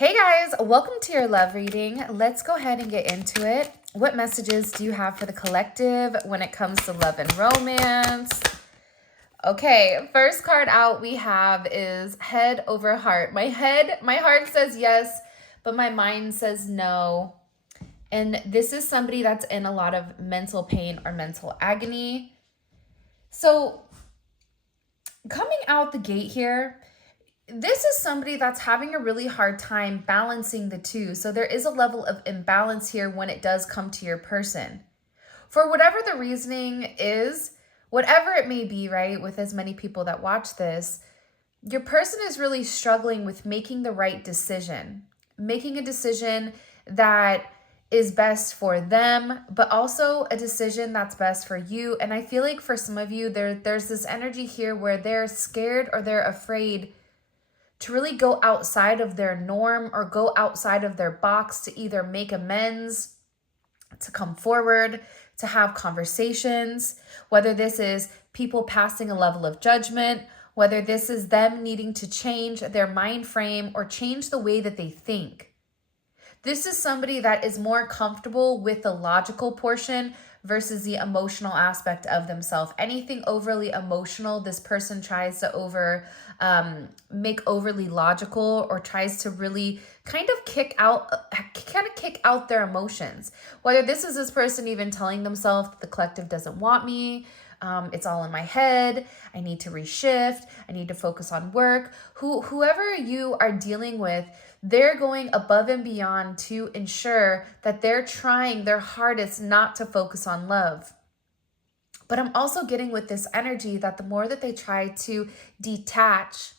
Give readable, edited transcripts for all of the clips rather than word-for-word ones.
Hey guys, welcome to your love reading. Let's go ahead and get into it. What messages do you have for the collective when it comes to love and romance? Okay, first card out we have is head over heart. My heart says yes, but my mind says no. And this is somebody that's in a lot of mental pain or mental agony. So coming out the gate here, this is somebody that's having a really hard time balancing the two. So there is a level of imbalance here when it does come to your person. For whatever the reasoning is, whatever it may be, right, with as many people that watch this, your person is really struggling with making the right decision, making a decision that is best for them, but also a decision that's best for you. And I feel like for some of you, there's this energy here where they're scared or they're afraid to really go outside of their norm or go outside of their box to either make amends, to come forward, to have conversations, whether this is people passing a level of judgment, whether this is them needing to change their mind frame or change the way that they think. This is somebody that is more comfortable with the logical portion versus the emotional aspect of themselves. Anything overly emotional, this person tries to make overly logical or tries to really kind of kick out their emotions. Whether this is person even telling themselves that the collective doesn't want me, it's all in my head, I need to reshift, I need to focus on work. Whoever you are dealing with, they're going above and beyond to ensure that they're trying their hardest not to focus on love. But I'm also getting with this energy that the more that they try to detach,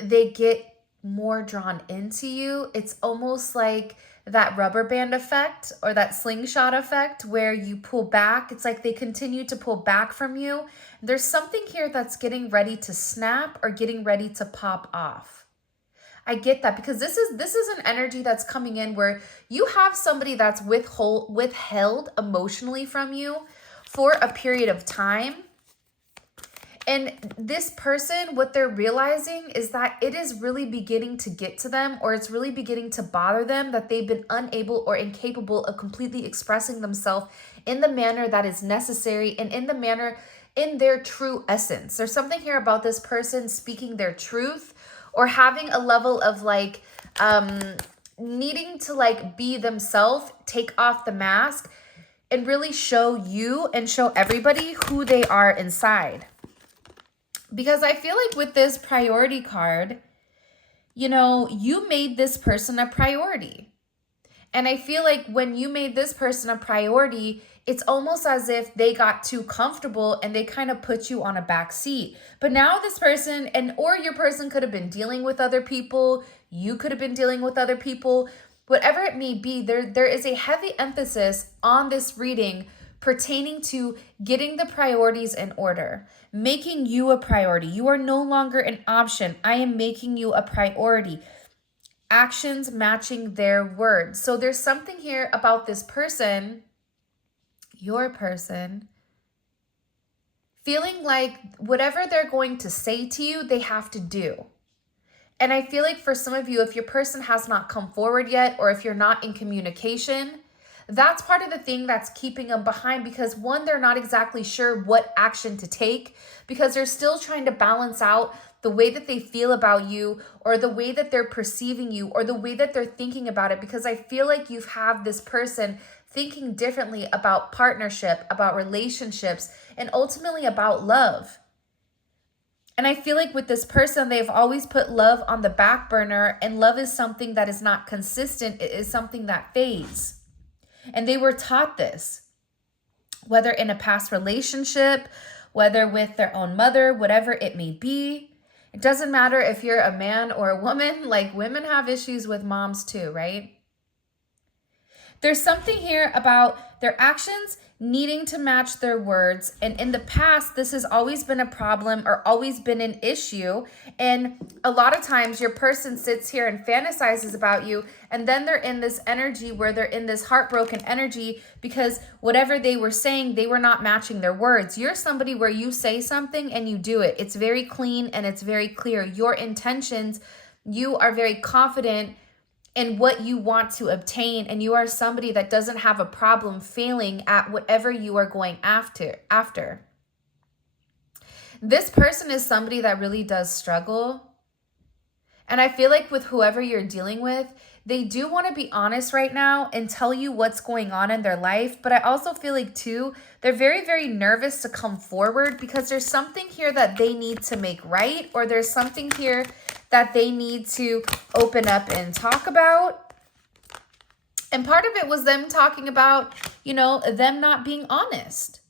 they get more drawn into you. It's almost like that rubber band effect or that slingshot effect where you pull back. It's like they continue to pull back from you. There's something here that's getting ready to snap or getting ready to pop off. I get that because this is an energy that's coming in where you have somebody that's withheld emotionally from you for a period of time. And this person, what they're realizing is that it is really beginning to get to them, or it's really beginning to bother them that they've been unable or incapable of completely expressing themselves in the manner that is necessary and in their true essence. There's something here about this person speaking their truth or having a level of needing to be themselves, take off the mask and really show you and show everybody who they are inside. Because I feel like with this priority card, you made this person a priority. And I feel like when you made this person a priority, it's almost as if they got too comfortable and they kind of put you on a back seat. But now this person or your person could have been dealing with other people. You could have been dealing with other people. Whatever it may be, there is a heavy emphasis on this reading pertaining to getting the priorities in order, making you a priority. You are no longer an option. I am making you a priority. Actions matching their words. So there's something here about this person, your person, feeling like whatever they're going to say to you, they have to do. And I feel like for some of you, if your person has not come forward yet, or if you're not in communication, that's part of the thing that's keeping them behind because one, they're not exactly sure what action to take because they're still trying to balance out the way that they feel about you or the way that they're perceiving you or the way that they're thinking about it. Because I feel like you have this person thinking differently about partnership, about relationships, and ultimately about love. And I feel like with this person, they've always put love on the back burner, and love is something that is not consistent. It is something that fades. And they were taught this, whether in a past relationship, whether with their own mother, whatever it may be. It doesn't matter if you're a man or a woman, like women have issues with moms too, right? There's something here about their actions needing to match their words. And in the past, this has always been a problem or always been an issue. And a lot of times your person sits here and fantasizes about you. And then they're in this energy where they're in this heartbroken energy because whatever they were saying, they were not matching their words. You're somebody where you say something and you do it. It's very clean and it's very clear. Your intentions you are very confident in what you want to obtain, and you are somebody that doesn't have a problem failing at whatever you are going after. This person is somebody that really does struggle. And I feel like with whoever you're dealing with, they do want to be honest right now and tell you what's going on in their life. But I also feel like too, they're very, very nervous to come forward because there's something here that they need to make right, or there's something here that they need to open up and talk about. And part of it was them talking about, you know, them not being honest.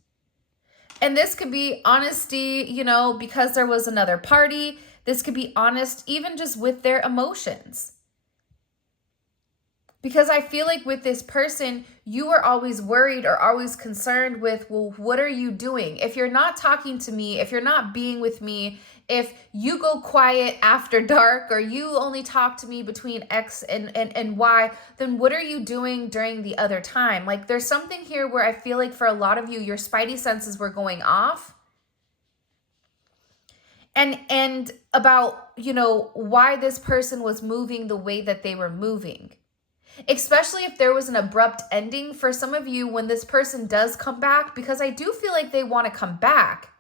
And this could be honesty, you know, because there was another party. This could be honest even just with their emotions. Because I feel like with this person, you are always worried or always concerned with, well, what are you doing? If you're not talking to me, if you're not being with me, if you go quiet after dark, or you only talk to me between X and Y, then what are you doing during the other time? Like, there's something here where I feel like for a lot of you, your spidey senses were going off. And about, you know, why this person was moving the way that they were moving. Especially if there was an abrupt ending for some of you when this person does come back, because I do feel like they want to come back.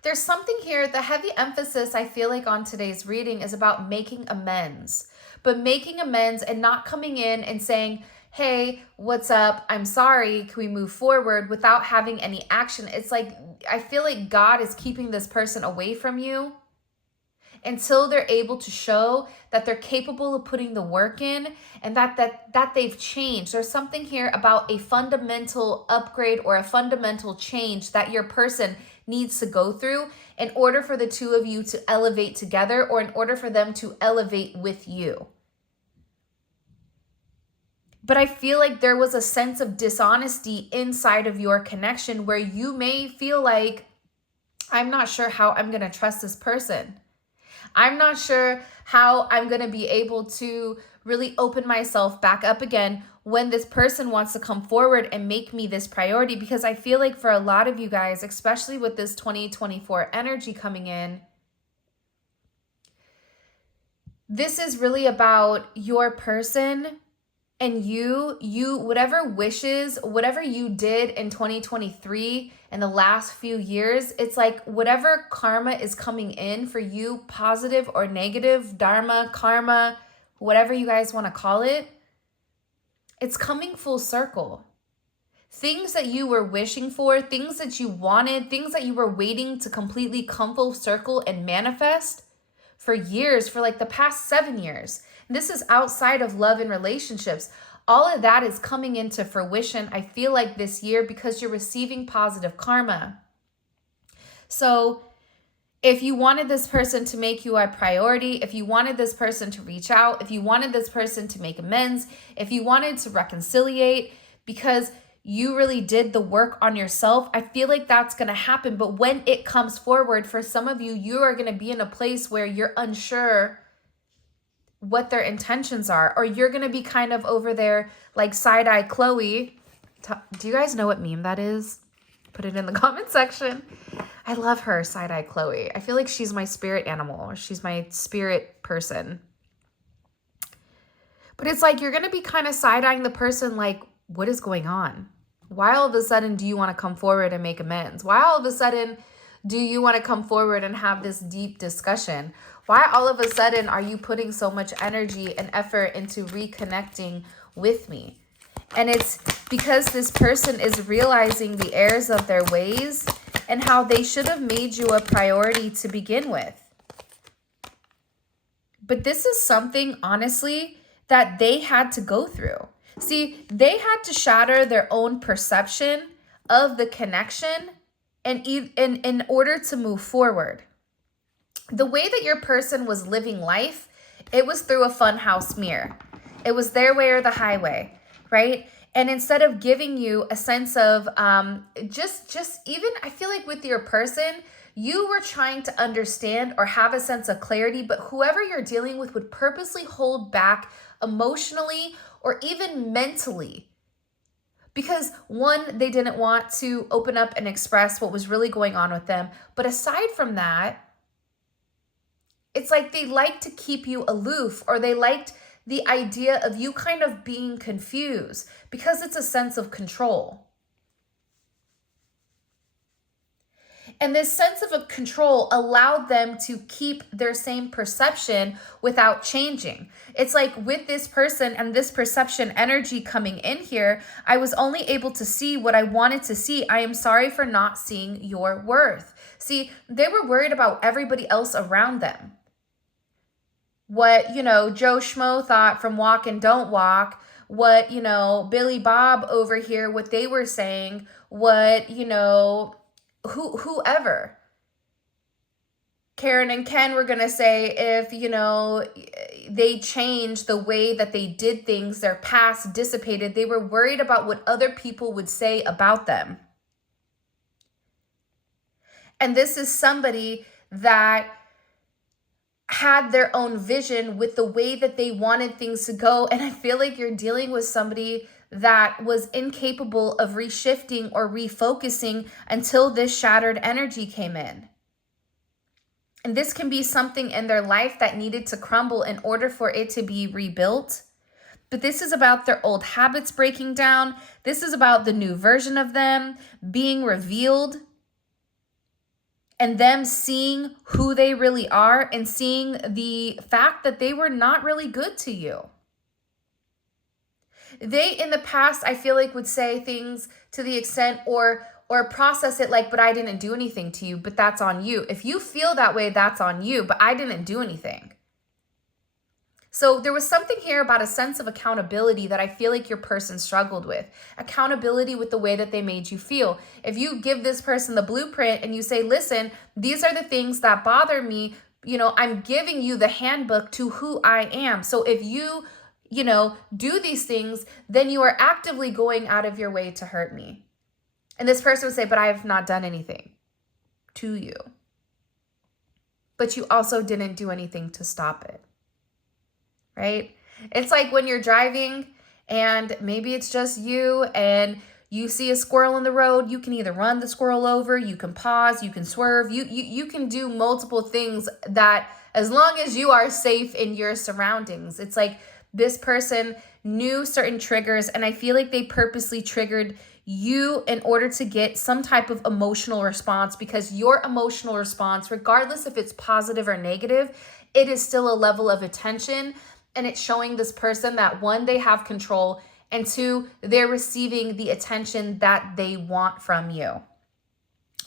There's something here, the heavy emphasis I feel like on today's reading is about making amends. But making amends and not coming in and saying, hey, what's up? I'm sorry. Can we move forward, without having any action? It's like, I feel like God is keeping this person away from you until they're able to show that they're capable of putting the work in, and that they've changed. There's something here about a fundamental upgrade or a fundamental change that your person needs to go through in order for the two of you to elevate together, or in order for them to elevate with you. But I feel like there was a sense of dishonesty inside of your connection where you may feel like, I'm not sure how I'm going to trust this person. I'm not sure how I'm going to be able to really open myself back up again when this person wants to come forward and make me this priority. Because I feel like for a lot of you guys, especially with this 2024 energy coming in, this is really about your person and you, whatever wishes, whatever you did in 2023 and the last few years, it's like whatever karma is coming in for you, positive or negative, dharma, karma, whatever you guys want to call it, it's coming full circle. Things that you were wishing for, things that you wanted, things that you were waiting to completely come full circle and manifest for years, for like the past 7 years. This is outside of love and relationships. All of that is coming into fruition, I feel like, this year, because you're receiving positive karma. So if you wanted this person to make you a priority, if you wanted this person to reach out, if you wanted this person to make amends, if you wanted to reconciliate because you really did the work on yourself, I feel like that's going to happen. But when it comes forward, for some of you, you are going to be in a place where you're unsure what their intentions are, or you're going to be kind of over there like side-eye Chloe. Do you guys know what meme that is? Put it in the comment section. I love her, side-eye Chloe. I feel like she's my spirit animal, or she's my spirit person. But it's like you're going to be kind of side-eyeing the person like, what is going on? Why all of a sudden do you want to come forward and make amends? Why all of a sudden do you want to come forward and have this deep discussion? Why all of a sudden are you putting so much energy and effort into reconnecting with me? And it's because this person is realizing the errors of their ways and how they should have made you a priority to begin with. But this is something, honestly, that they had to go through. See, they had to shatter their own perception of the connection and in order to move forward. The way that your person was living life, it was through a funhouse mirror. It was their way or the highway, right? And instead of giving you a sense of just even, I feel like with your person, you were trying to understand or have a sense of clarity, but whoever you're dealing with would purposely hold back emotionally or even mentally. Because one, they didn't want to open up and express what was really going on with them. But aside from that, It's like they like to keep you aloof, or they liked the idea of you kind of being confused because it's a sense of control. And this sense of control allowed them to keep their same perception without changing. It's like with this person and this perception energy coming in here, I was only able to see what I wanted to see. I am sorry for not seeing your worth. See, they were worried about everybody else around them. What, Joe Schmo thought from Walk and Don't Walk, what, Billy Bob over here, what they were saying, what, whoever. Karen and Ken were going to say if, they changed the way that they did things, their past dissipated, they were worried about what other people would say about them. And this is somebody that had their own vision with the way that they wanted things to go. And I feel like you're dealing with somebody that was incapable of reshifting or refocusing until this shattered energy came in. And this can be something in their life that needed to crumble in order for it to be rebuilt. But this is about their old habits breaking down. This is about the new version of them being revealed, and them seeing who they really are and seeing the fact that they were not really good to you. They, in the past, I feel like would say things to the extent or process it like, but I didn't do anything to you, but that's on you. If you feel that way, that's on you, but I didn't do anything. So there was something here about a sense of accountability that I feel like your person struggled with. Accountability with the way that they made you feel. If you give this person the blueprint and you say, listen, these are the things that bother me, I'm giving you the handbook to who I am. So if you, do these things, then you are actively going out of your way to hurt me. And this person would say, but I have not done anything to you. But you also didn't do anything to stop it. Right? It's like when you're driving and maybe it's just you and you see a squirrel in the road, you can either run the squirrel over, you can pause, you can swerve, you can do multiple things that as long as you are safe in your surroundings. It's like this person knew certain triggers, and I feel like they purposely triggered you in order to get some type of emotional response, because your emotional response, regardless if it's positive or negative, it is still a level of attention. And it's showing this person that, one, they have control, and two, they're receiving the attention that they want from you.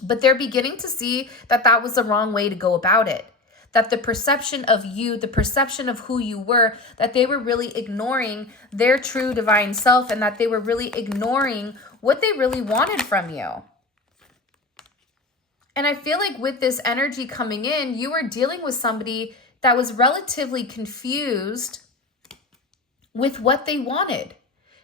But they're beginning to see that that was the wrong way to go about it. That the perception of you, the perception of who you were, that they were really ignoring their true divine self, and that they were really ignoring what they really wanted from you. And I feel like with this energy coming in, you were dealing with somebody that was relatively confused with what they wanted,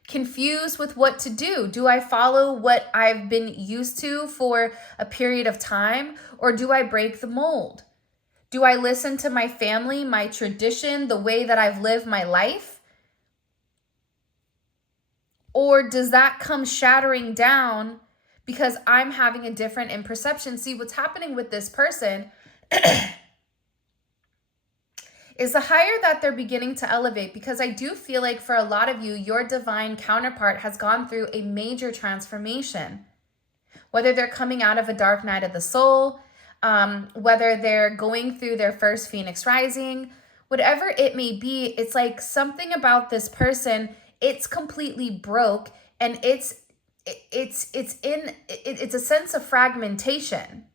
confused with what to do. Do I follow what I've been used to for a period of time, or do I break the mold? Do I listen to my family, my tradition, the way that I've lived my life? Or does that come shattering down because I'm having a different perception? See, what's happening with this person is the higher that they're beginning to elevate, because I do feel like for a lot of you, your divine counterpart has gone through a major transformation. Whether they're coming out of a dark night of the soul, whether they're going through their first Phoenix rising, whatever it may be, it's like something about this person, it's completely broke, and it's a sense of fragmentation.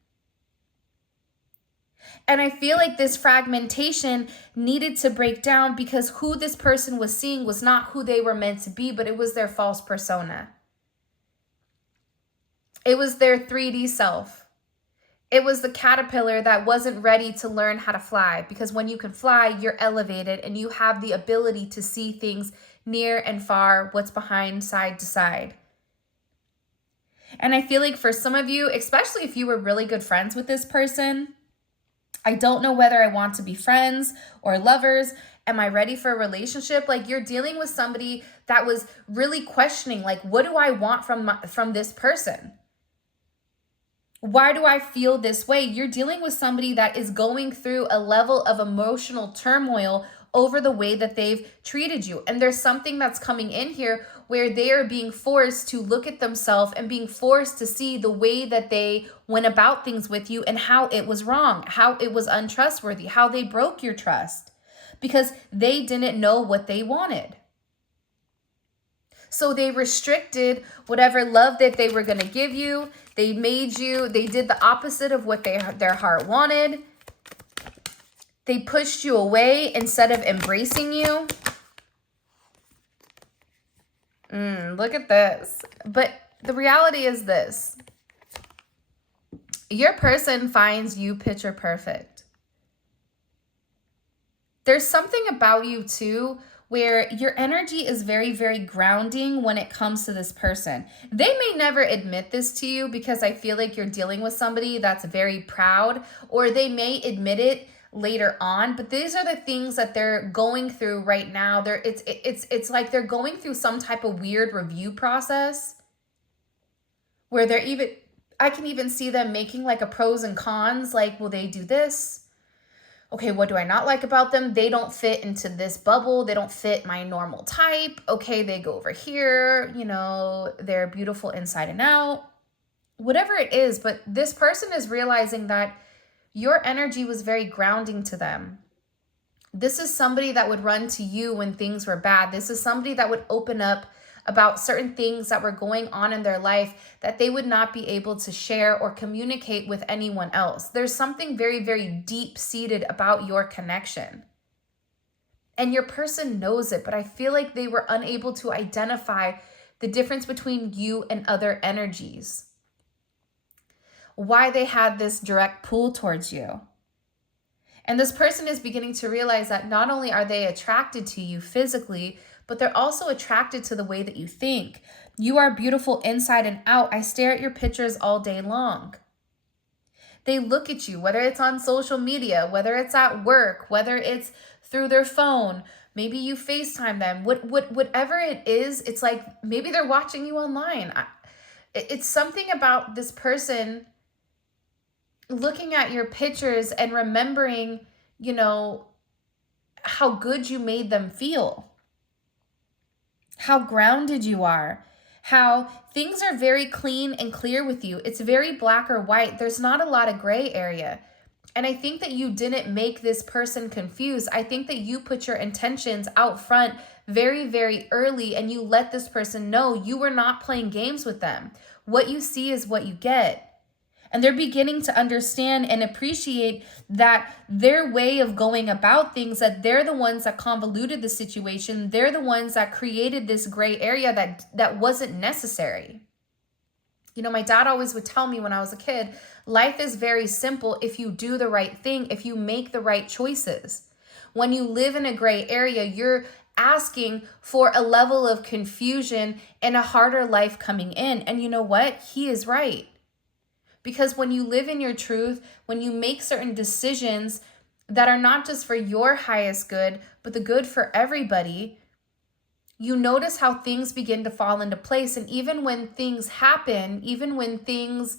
And I feel like this fragmentation needed to break down because who this person was seeing was not who they were meant to be, but it was their false persona. It was their 3D self. It was the caterpillar that wasn't ready to learn how to fly, because when you can fly, you're elevated and you have the ability to see things near and far, what's behind, side to side. And I feel like for some of you, especially if you were really good friends with this person, I don't know whether I want to be friends or lovers. Am I ready for a relationship? Like, you're dealing with somebody that was really questioning, like, what do I want from this person? Why do I feel this way? You're dealing with somebody that is going through a level of emotional turmoil over the way that they've treated you. And there's something that's coming in here where they are being forced to look at themselves and being forced to see the way that they went about things with you and how it was wrong, how it was untrustworthy, how they broke your trust because they didn't know what they wanted. So they restricted whatever love that they were going to give you. They did the opposite of what their heart wanted. They pushed you away instead of embracing you. Look at this. But the reality is this. Your person finds you picture perfect. There's something about you too where your energy is very, very grounding when it comes to this person. They may never admit this to you because I feel like you're dealing with somebody that's very proud, or they may admit it later on, but these are the things that they're going through right now. It's like they're going through some type of weird review process where I can even see them making like a pros and cons, like, will they do this? Okay, what do I not like about them? They don't fit into this bubble. They don't fit my normal type. Okay, they go over here. They're beautiful inside and out. Whatever it is, but this person is realizing that your energy was very grounding to them. This is somebody that would run to you when things were bad. This is somebody that would open up about certain things that were going on in their life that they would not be able to share or communicate with anyone else. There's something very, very deep-seated about your connection. And your person knows it, but I feel like they were unable to identify the difference between you and other energies. Why they had this direct pull towards you. And this person is beginning to realize that not only are they attracted to you physically, but they're also attracted to the way that you think. You are beautiful inside and out. I stare at your pictures all day long. They look at you, whether it's on social media, whether it's at work, whether it's through their phone. Maybe you FaceTime them. Whatever it is, it's like maybe they're watching you online. It's something about this person looking at your pictures and remembering, how good you made them feel. How grounded you are, how things are very clean and clear with you. It's very black or white. There's not a lot of gray area. And I think that you didn't make this person confused. I think that you put your intentions out front very, very early, and you let this person know you were not playing games with them. What you see is what you get. And they're beginning to understand and appreciate that their way of going about things, that they're the ones that convoluted the situation. They're the ones that created this gray area that wasn't necessary. My dad always would tell me when I was a kid, life is very simple if you do the right thing, if you make the right choices. When you live in a gray area, you're asking for a level of confusion and a harder life coming in. And you know what? He is right. Because when you live in your truth, when you make certain decisions that are not just for your highest good, but the good for everybody, you notice how things begin to fall into place. And even when things happen, even when things,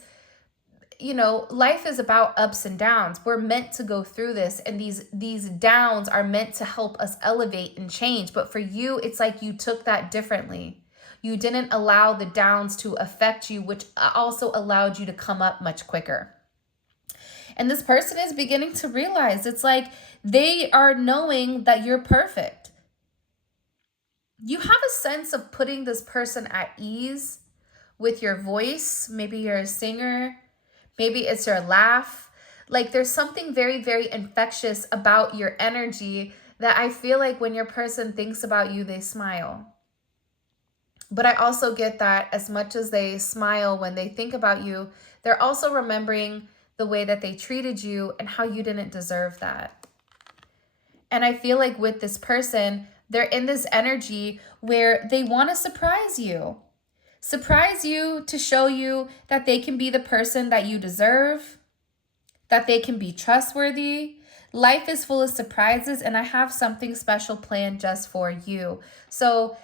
life is about ups and downs. We're meant to go through this. And these downs are meant to help us elevate and change. But for you, it's like you took that differently. You didn't allow the downs to affect you, which also allowed you to come up much quicker. And this person is beginning to realize it's like they are knowing that you're perfect. You have a sense of putting this person at ease with your voice. Maybe you're a singer. Maybe it's your laugh. Like there's something very, very infectious about your energy that I feel like when your person thinks about you, they smile. But I also get that as much as they smile when they think about you, they're also remembering the way that they treated you and how you didn't deserve that. And I feel like with this person, they're in this energy where they want to surprise you. Surprise you to show you that they can be the person that you deserve, that they can be trustworthy. Life is full of surprises, and I have something special planned just for you. So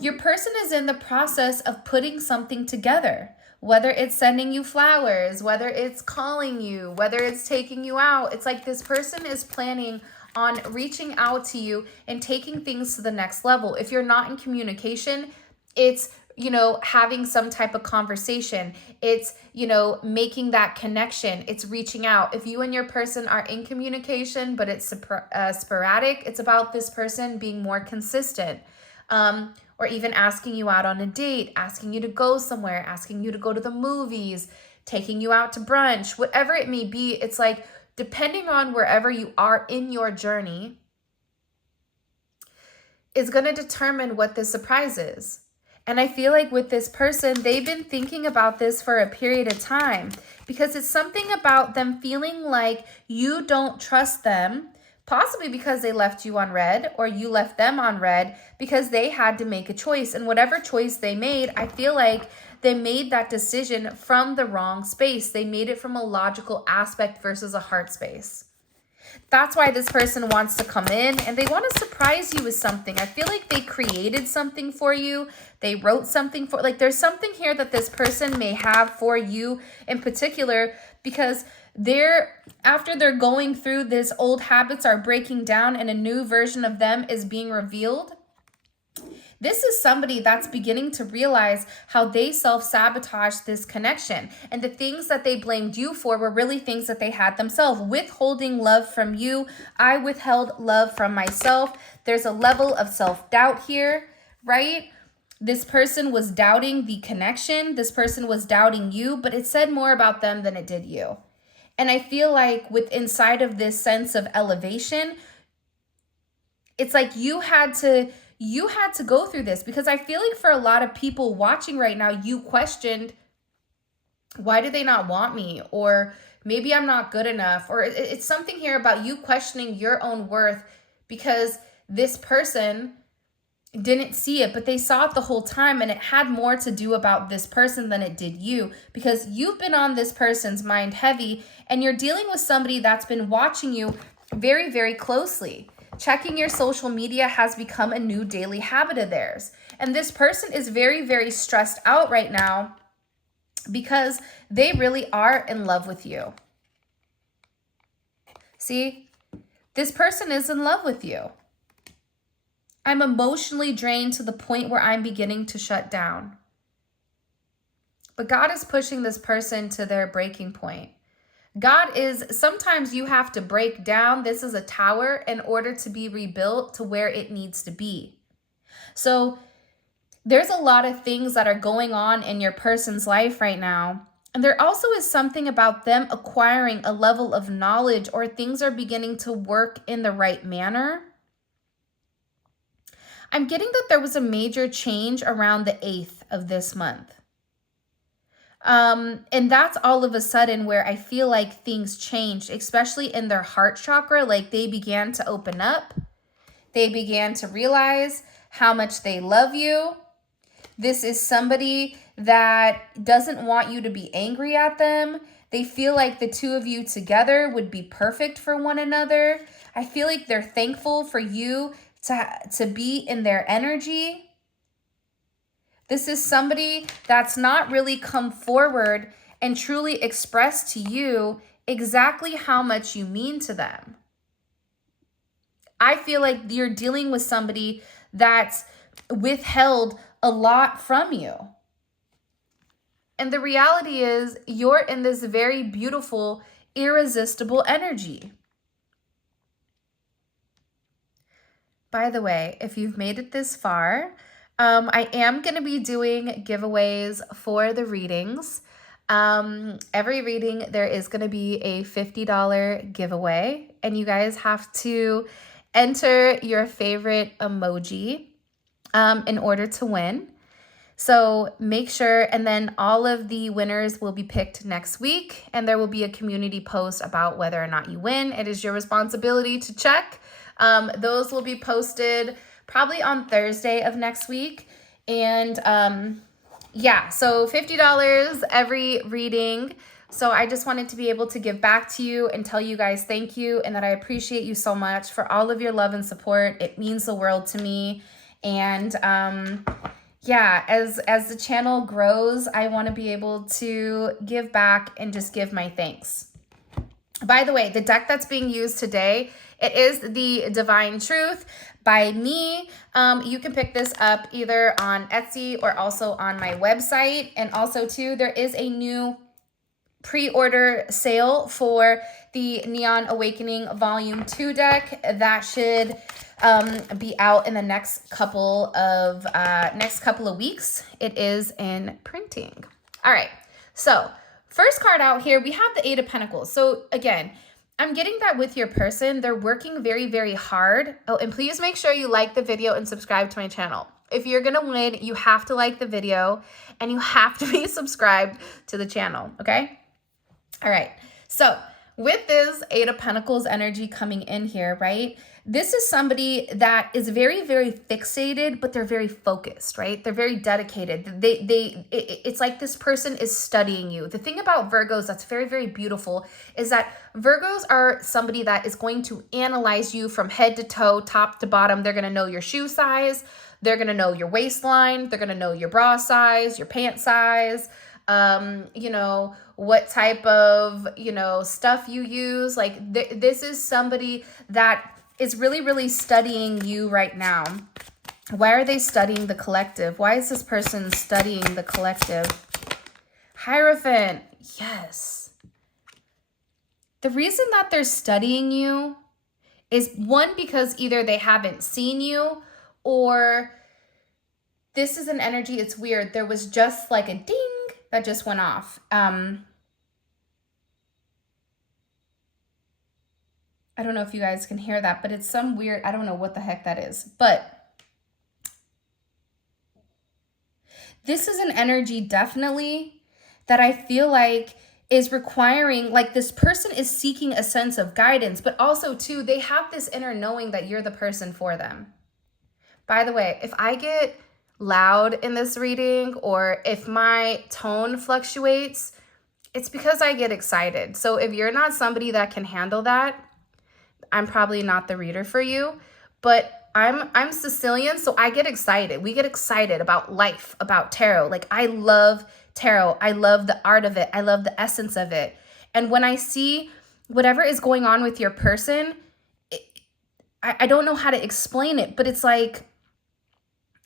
your person is in the process of putting something together. whether it's sending you flowers, whether it's calling you, whether it's taking you out. It's like this person is planning on reaching out to you and taking things to the next level. If you're not in communication, it's, you know, having some type of conversation. It's, you know, making that connection. It's reaching out. If you and your person are in communication, but it's sporadic, it's about this person being more consistent. Or even asking you out on a date, asking you to go somewhere, asking you to go to the movies, taking you out to brunch, whatever it may be. It's like, depending on wherever you are in your journey, is going to determine what this surprise is. And I feel like with this person, they've been thinking about this for a period of time, because it's something about them feeling like you don't trust them, possibly because they left you on red, or you left them on red because they had to make a choice. And whatever choice they made, I feel like they made that decision from the wrong space. They made it from a logical aspect versus a heart space. That's why this person wants to come in and they want to surprise you with something. I feel like they created something for you. They wrote something for, like, there's something here that this person may have for you in particular, because after they're going through this, old habits are breaking down and a new version of them is being revealed. This is somebody that's beginning to realize how they self-sabotaged this connection. And the things that they blamed you for were really things that they had themselves. Withholding love from you. I withheld love from myself. There's a level of self-doubt here, right? This person was doubting the connection. This person was doubting you, but it said more about them than it did you. And I feel like with inside of this sense of elevation, it's like you had to go through this, because I feel like for a lot of people watching right now, you questioned, why do they not want me? Or maybe I'm not good enough. Or it's something here about you questioning your own worth because this person didn't see it, but they saw it the whole time, and it had more to do about this person than it did you, because you've been on this person's mind heavy, and you're dealing with somebody that's been watching you very, very closely. Checking your social media has become a new daily habit of theirs. And this person is very, very stressed out right now because they really are in love with you. See, this person is in love with you. I'm emotionally drained to the point where I'm beginning to shut down. But God is pushing this person to their breaking point. Sometimes you have to break down. This is a tower in order to be rebuilt to where it needs to be. So there's a lot of things that are going on in your person's life right now. And there also is something about them acquiring a level of knowledge, or things are beginning to work in the right manner. I'm getting that there was a major change around the 8th of this month. And that's all of a sudden where I feel like things changed, especially in their heart chakra. Like they began to open up. They began to realize how much they love you. This is somebody that doesn't want you to be angry at them. They feel like the two of you together would be perfect for one another. I feel like they're thankful for you to be in their energy. This is somebody that's not really come forward and truly expressed to you exactly how much you mean to them. I feel like you're dealing with somebody that's withheld a lot from you. And the reality is you're in this very beautiful, irresistible energy. By the way, if you've made it this far, I am going to be doing giveaways for the readings. Every reading, there is going to be a $50 giveaway, and you guys have to enter your favorite emoji in order to win. So make sure, and then all of the winners will be picked next week, and there will be a community post about whether or not you win. It is your responsibility to check. Those will be posted probably on Thursday of next week. And yeah, so $50 every reading. So I just wanted to be able to give back to you and tell you guys thank you, and that I appreciate you so much for all of your love and support. It means the world to me. And Yeah, as the channel grows, I want to be able to give back and just give my thanks. By the way, the deck that's being used today, it is the Divine Truth by me. You can pick this up either on Etsy or also on my website. And also too, there is a new pre-order sale for the Neon Awakening Volume 2 deck that should be out in the next couple of weeks. It is in printing. All right, so first card out here, we have the Eight of Pentacles. So again, I'm getting that with your person, they're working very, very hard. Oh, and please make sure you like the video and subscribe to my channel. If you're gonna win, you have to like the video and you have to be subscribed to the channel, okay? All right, so with this Eight of Pentacles energy coming in here, right? This is somebody that is very, very fixated, but they're very focused, right? They're very dedicated. It's like this person is studying you. The thing about Virgos that's very, very beautiful is that Virgos are somebody that is going to analyze you from head to toe, top to bottom. They're gonna know your shoe size. They're gonna know your waistline. They're gonna know your bra size, your pant size, you know, what type of, you know, stuff you use. Like this is somebody that is really, really studying you right now. Why are they studying the collective? Why is this person studying the collective? Hierophant, yes. The reason that they're studying you is one, because either they haven't seen you, or this is an energy, it's weird. There was just like a ding that just went off. I don't know if you guys can hear that, but it's some weird, I don't know what the heck that is. But this is an energy definitely that I feel like is requiring, like this person is seeking a sense of guidance, but also too, they have this inner knowing that you're the person for them. By the way, if I get loud in this reading or if my tone fluctuates, it's because I get excited. So if you're not somebody that can handle that, I'm probably not the reader for you. But I'm Sicilian, so I get excited. We get excited about life, about tarot. Like I love tarot. I love the art of it. I love the essence of it. And when I see whatever is going on with your person, I don't know how to explain it, but it's like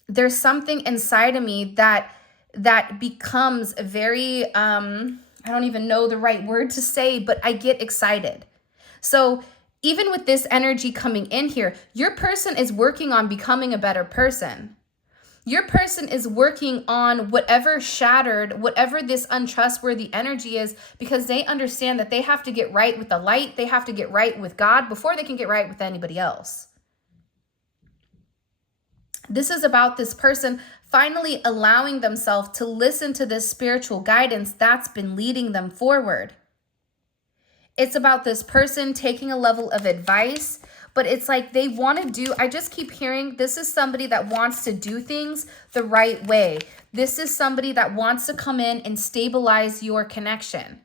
there's something inside of me that becomes very, I don't even know the right word to say, but I get excited. So even with this energy coming in here, your person is working on becoming a better person. Your person is working on whatever shattered, whatever this untrustworthy energy is, because they understand that they have to get right with the light. They have to get right with God before they can get right with anybody else. This is about this person finally allowing themselves to listen to this spiritual guidance that's been leading them forward. It's about this person taking a level of advice, but it's like they want to do, I just keep hearing, this is somebody that wants to do things the right way. This is somebody that wants to come in and stabilize your connection.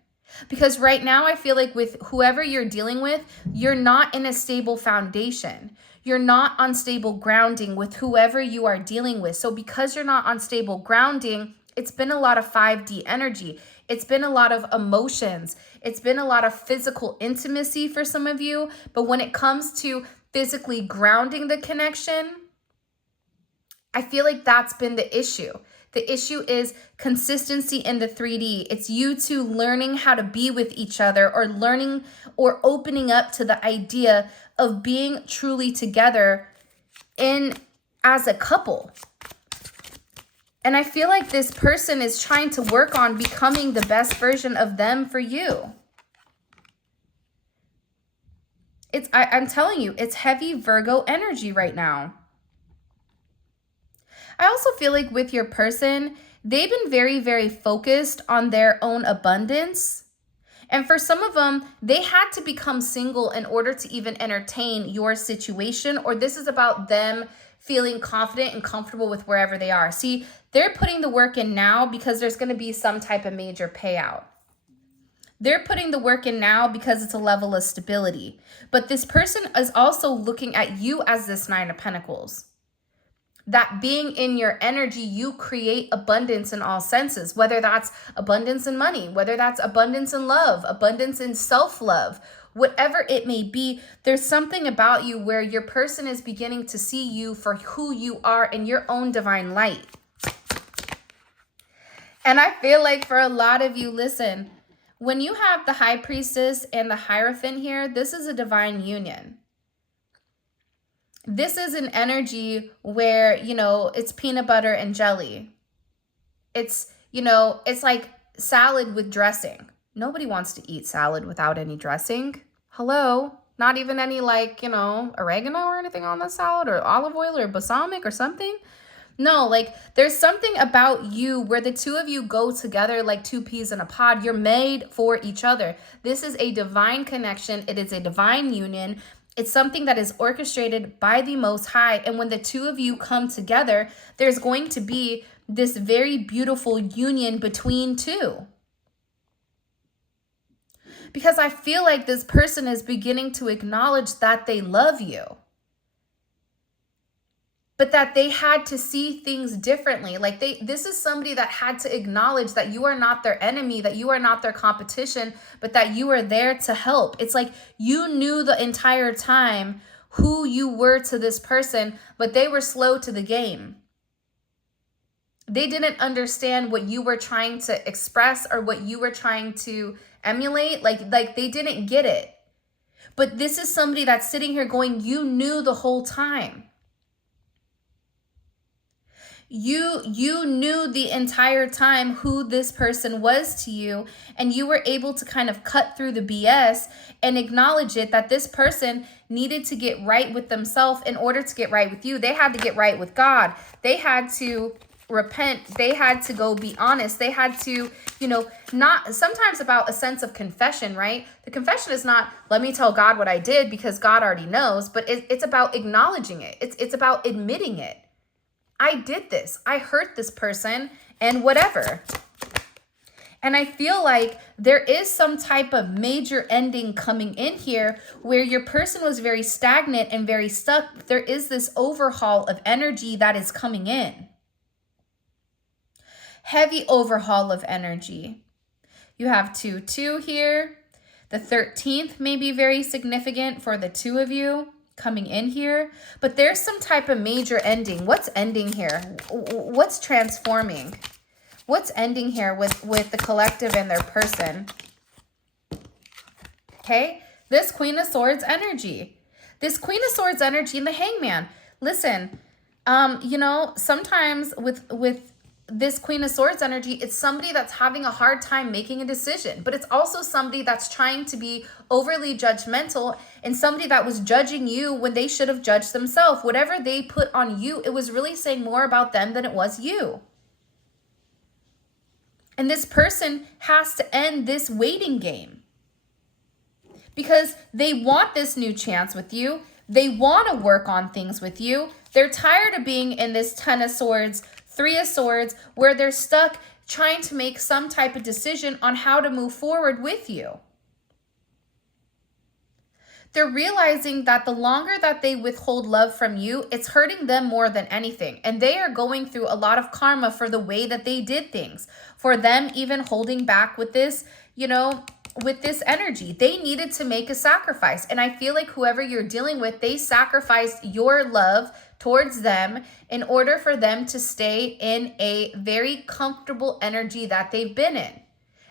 Because right now I feel like with whoever you're dealing with, you're not in a stable foundation. You're not on stable grounding with whoever you are dealing with. So because you're not on stable grounding, it's been a lot of 5D energy. It's been a lot of emotions. It's been a lot of physical intimacy for some of you. But when it comes to physically grounding the connection, I feel like that's been the issue. The issue is consistency in the 3D. It's you two learning how to be with each other, or learning or opening up to the idea of being truly together as a couple. And I feel like this person is trying to work on becoming the best version of them for you. I'm telling you, it's heavy Virgo energy right now. I also feel like with your person, they've been very, very focused on their own abundance. And for some of them, they had to become single in order to even entertain your situation, or this is about them feeling confident and comfortable with wherever they are. See, they're putting the work in now because there's going to be some type of major payout. They're putting the work in now because it's a level of stability. But this person is also looking at you as this Nine of Pentacles. that being in your energy, you create abundance in all senses, whether that's abundance in money, whether that's abundance in love, abundance in self-love, whatever it may be. There's something about you where your person is beginning to see you for who you are in your own divine light. And I feel like for a lot of you, listen, when you have the High Priestess and the Hierophant here, this is a divine union. This is an energy where, you know, it's peanut butter and jelly. It's, you know, it's like salad with dressing. Nobody wants to eat salad without any dressing. Hello? Not even any, like, you know, oregano or anything on the salad, or olive oil or balsamic or something. No, like, there's something about you where the two of you go together like two peas in a pod. You're made for each other. This is a divine connection. It is a divine union. It's something that is orchestrated by the Most High. And when the two of you come together, there's going to be this very beautiful union between two. Because I feel like this person is beginning to acknowledge that they love you, but that they had to see things differently. Like, this is somebody that had to acknowledge that you are not their enemy, that you are not their competition, but that you are there to help. It's like you knew the entire time who you were to this person, but they were slow to the game. They didn't understand what you were trying to express or what you were trying to emulate. Like they didn't get it. But this is somebody that's sitting here going, you knew the whole time. You knew the entire time who this person was to you, and you were able to kind of cut through the BS and acknowledge it, that this person needed to get right with themselves in order to get right with you. They had to get right with God. They had to repent. They had to go be honest. They had to, you know, not sometimes about a sense of confession, right? The confession is not, let me tell God what I did because God already knows, but it's about acknowledging it. It's about admitting it. I did this. I hurt this person and whatever. And I feel like there is some type of major ending coming in here where your person was very stagnant and very stuck. There is this overhaul of energy that is coming in. Heavy overhaul of energy. You have 2-2 here. The 13th may be very significant for the two of you coming in here, but there's some type of major ending. What's ending here? What's transforming? What's ending here with the collective and their person? Okay, this Queen of Swords energy. This Queen of Swords energy and the Hangman. Listen, you know, sometimes with this Queen of Swords energy, it's somebody that's having a hard time making a decision, but it's also somebody that's trying to be overly judgmental and somebody that was judging you when they should have judged themselves. Whatever they put on you, it was really saying more about them than it was you. And this person has to end this waiting game because they want this new chance with you. They want to work on things with you. They're tired of being in this Ten of Swords, Three of Swords, where they're stuck trying to make some type of decision on how to move forward with you. They're realizing that the longer that they withhold love from you, it's hurting them more than anything. And they are going through a lot of karma for the way that they did things. For them even holding back with this, you know, with this energy. They needed to make a sacrifice. And I feel like whoever you're dealing with, they sacrificed your love towards them in order for them to stay in a very comfortable energy that they've been in.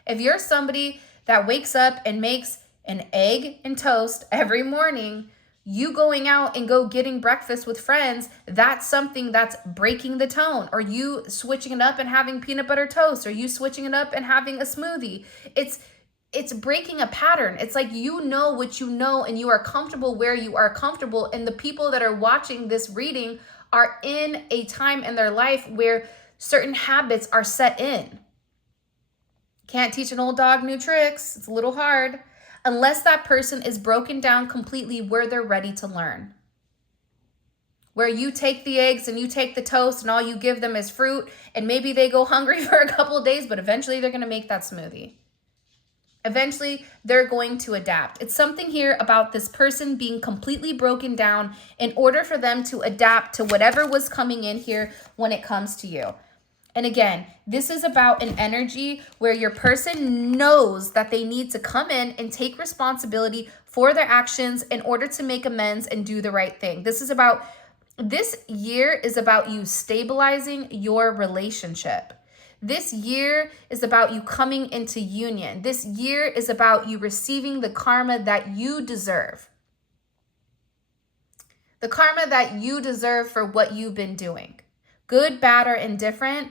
If you're somebody that wakes up and makes an egg and toast every morning, you going out and go getting breakfast with friends, that's something that's breaking the tone. Or you switching it up and having peanut butter toast, or you switching it up and having a smoothie. It's breaking a pattern. It's like, you know what you know, and you are comfortable where you are comfortable. And the people that are watching this reading are in a time in their life where certain habits are set in. Can't teach an old dog new tricks. It's a little hard unless that person is broken down completely where they're ready to learn. Where you take the eggs and you take the toast and all you give them is fruit, and maybe they go hungry for a couple of days, but eventually they're going to make that smoothie. Eventually, they're going to adapt. It's something here about this person being completely broken down in order for them to adapt to whatever was coming in here when it comes to you. And again, this is about an energy where your person knows that they need to come in and take responsibility for their actions in order to make amends and do the right thing. This year is about you stabilizing your relationship. This year is about you coming into union. This year is about you receiving the karma that you deserve. The karma that you deserve for what you've been doing. Good, bad, or indifferent,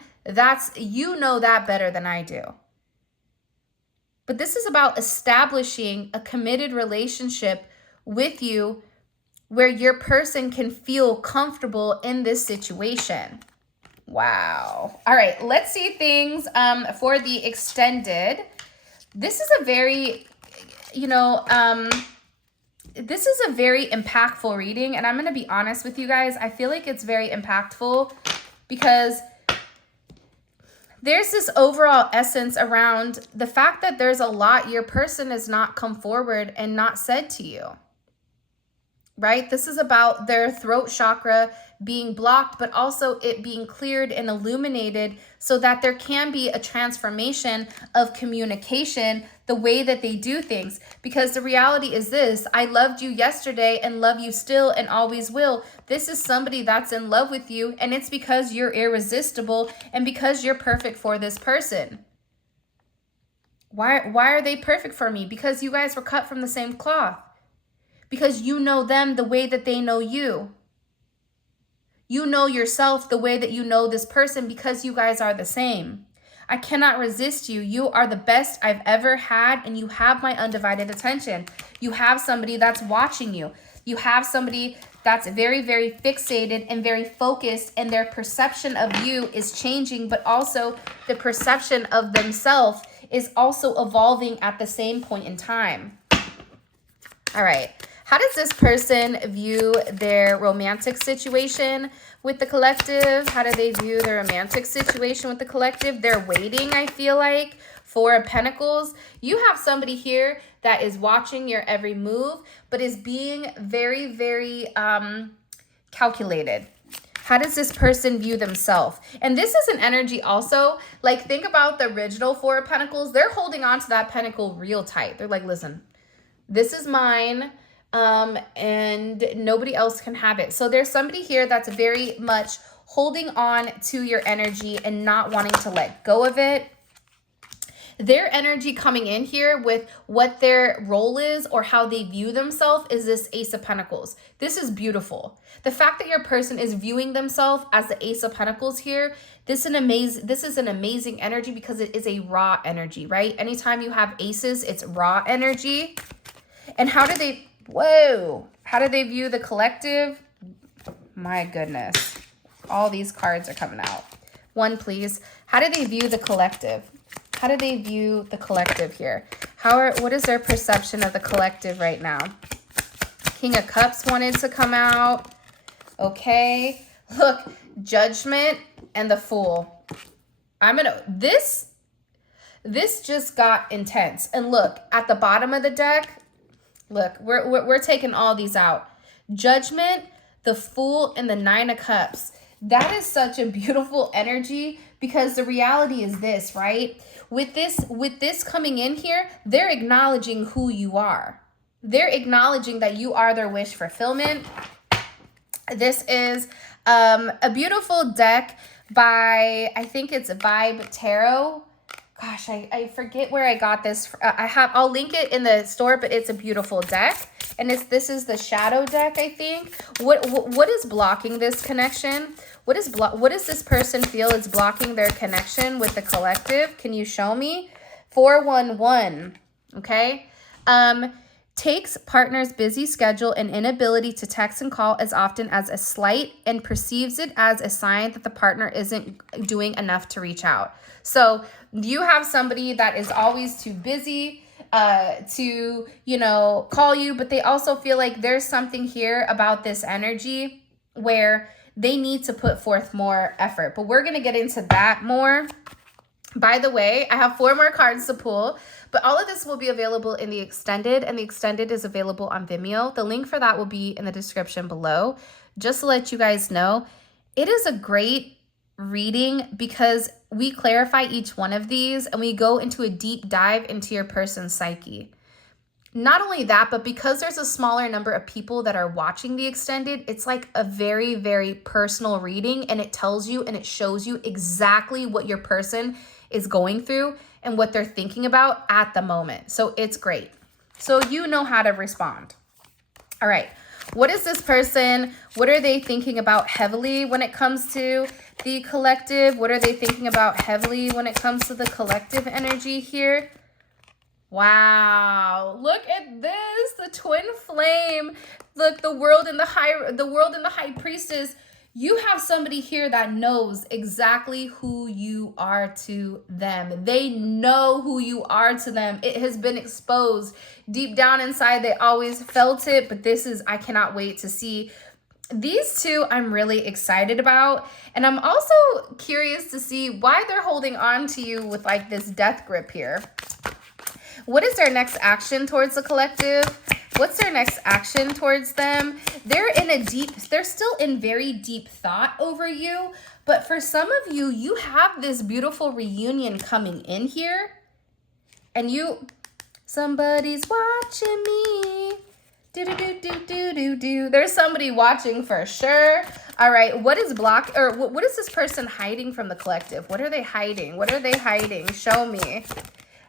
you know that better than I do. But this is about establishing a committed relationship with you where your person can feel comfortable in this situation. Wow. All right, let's see things for the extended. This is a very, this is a very impactful reading. And I'm going to be honest with you guys. I feel like it's very impactful because there's this overall essence around the fact that there's a lot your person has not come forward and not said to you. Right? This is about their throat chakra being blocked, but also it being cleared and illuminated so that there can be a transformation of communication, the way that they do things. Because the reality is this: I loved you yesterday and love you still and always will. This is somebody that's in love with you, and it's because you're irresistible and because you're perfect for this person. Why are they perfect for me? Because you guys were cut from the same cloth. Because you know them the way that they know you. You know yourself the way that you know this person because you guys are the same. I cannot resist you. You are the best I've ever had, and you have my undivided attention. You have somebody that's watching you. You have somebody that's very, very fixated and very focused, and their perception of you is changing, but also the perception of themselves is also evolving at the same point in time. All right. How does this person view their romantic situation with the collective? How do they view their romantic situation with the collective? They're waiting, I feel like, for Pentacles. You have somebody here that is watching your every move, but is being very, very calculated. How does this person view themselves? And this is an energy also, like, think about the original Four of Pentacles. They're holding on to that pentacle real tight. They're like, listen, this is mine. And nobody else can have it. So there's somebody here that's very much holding on to your energy and not wanting to let go of it. Their energy coming in here with what their role is or how they view themselves is this Ace of Pentacles. This is beautiful. The fact that your person is viewing themselves as the Ace of Pentacles here, this is an amazing energy because it is a raw energy, right? Anytime you have aces, it's raw energy. And how do they... Whoa, how do they view the collective? My goodness. All these cards are coming out. One, please. How do they view the collective? How do they view the collective here? What is their perception of the collective right now? King of Cups wanted to come out. Okay. Look, Judgment and the Fool. This just got intense. And look, at the bottom of the deck, look, we're taking all these out. Judgment, the Fool, and the Nine of Cups. That is such a beautiful energy because the reality is this, right? With this coming in here, they're acknowledging who you are. They're acknowledging that you are their wish fulfillment. This is a beautiful deck by, I think it's Vibe Tarot. Gosh, I forget where I got this. I'll link it in the store, but it's a beautiful deck. And this is the shadow deck, I think. What is blocking this connection? What does this person feel is blocking their connection with the collective? Can you show me? 411, okay? Takes partner's busy schedule and inability to text and call as often as a slight and perceives it as a sign that the partner isn't doing enough to reach out. So you have somebody that is always too busy to, call you, but they also feel like there's something here about this energy where they need to put forth more effort. But we're going to get into that more. By the way, I have 4 more cards to pull, but all of this will be available in the extended, and the extended is available on Vimeo. The link for that will be in the description below. Just to let you guys know, it is a great reading because we clarify each one of these and we go into a deep dive into your person's psyche. Not only that, but because there's a smaller number of people that are watching the extended, it's like a very, very personal reading, and it tells you and it shows you exactly what your person is going through and what they're thinking about at the moment. So it's great. So you know how to respond. All right. What is this person? What are they thinking about heavily when it comes to the collective? What are they thinking about heavily when it comes to the collective energy here? Wow, look at this, the twin flame. Look, the world and the high priestess. You have somebody here that knows exactly who you are to them. They know who you are to them. It has been exposed. Deep down inside, they always felt it, but I cannot wait to see. These two I'm really excited about, and I'm also curious to see why they're holding on to you with like this death grip here. What is their next action towards the collective? What's their next action towards them? They're still in very deep thought over you, but for some of you, you have this beautiful reunion coming in here, and somebody's watching me. There's somebody watching for sure. All right, what is what is this person hiding from the collective? What are they hiding? What are they hiding? Show me.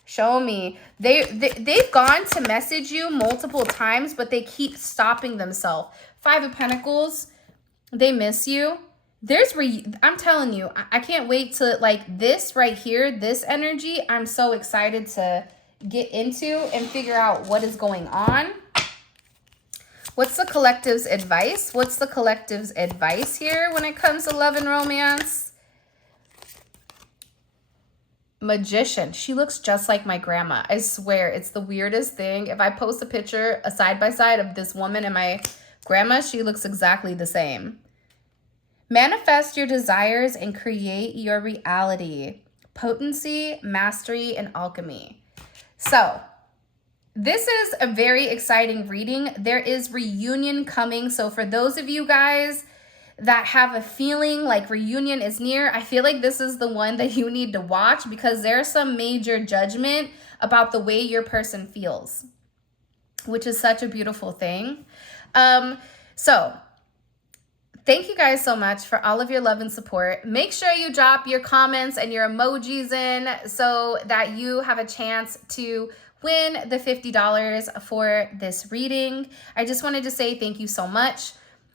Show me. They've gone to message you multiple times, but they keep stopping themselves. 5 of Pentacles. They miss you. I'm telling you, I can't wait to, like, this right here, this energy, I'm so excited to get into and figure out what is going on. What's the collective's advice? What's the collective's advice here when it comes to love and romance? Magician. She looks just like my grandma. I swear, it's the weirdest thing. If I post a picture, a side-by-side of this woman and my grandma, she looks exactly the same. Manifest your desires and create your reality. Potency, mastery, and alchemy. So, this is a very exciting reading. There is reunion coming. So for those of you guys that have a feeling like reunion is near, I feel like this is the one that you need to watch, because there's some major judgment about the way your person feels, which is such a beautiful thing. So thank you guys so much for all of your love and support. Make sure you drop your comments and your emojis in so that you have a chance to win the $50 for this reading. I just wanted to say thank you so much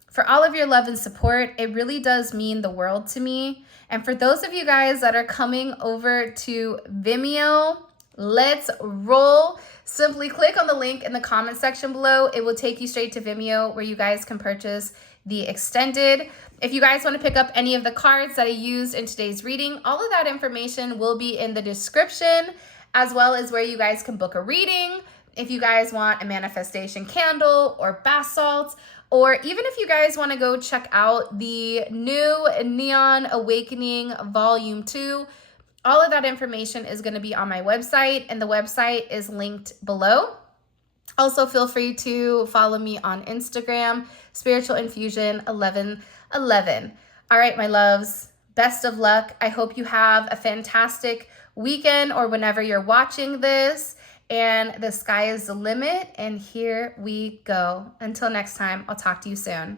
for all of your love and support. It really does mean the world to me. And for those of you guys that are coming over to Vimeo, let's roll. Simply click on the link in the comment section below. It will take you straight to Vimeo where you guys can purchase the extended. If you guys want to pick up any of the cards that I used in today's reading, all of that information will be in the description, as well as where you guys can book a reading. If you guys want a manifestation candle or bath salts, or even if you guys want to go check out the new Neon Awakening Volume 2, all of that information is going to be on my website, and the website is linked below. Also, feel free to follow me on Instagram, Spiritual Infusion 1111. All right, my loves, best of luck. I hope you have a fantastic weekend or whenever you're watching this. And the sky is the limit, and here we go. Until next time, I'll talk to you soon.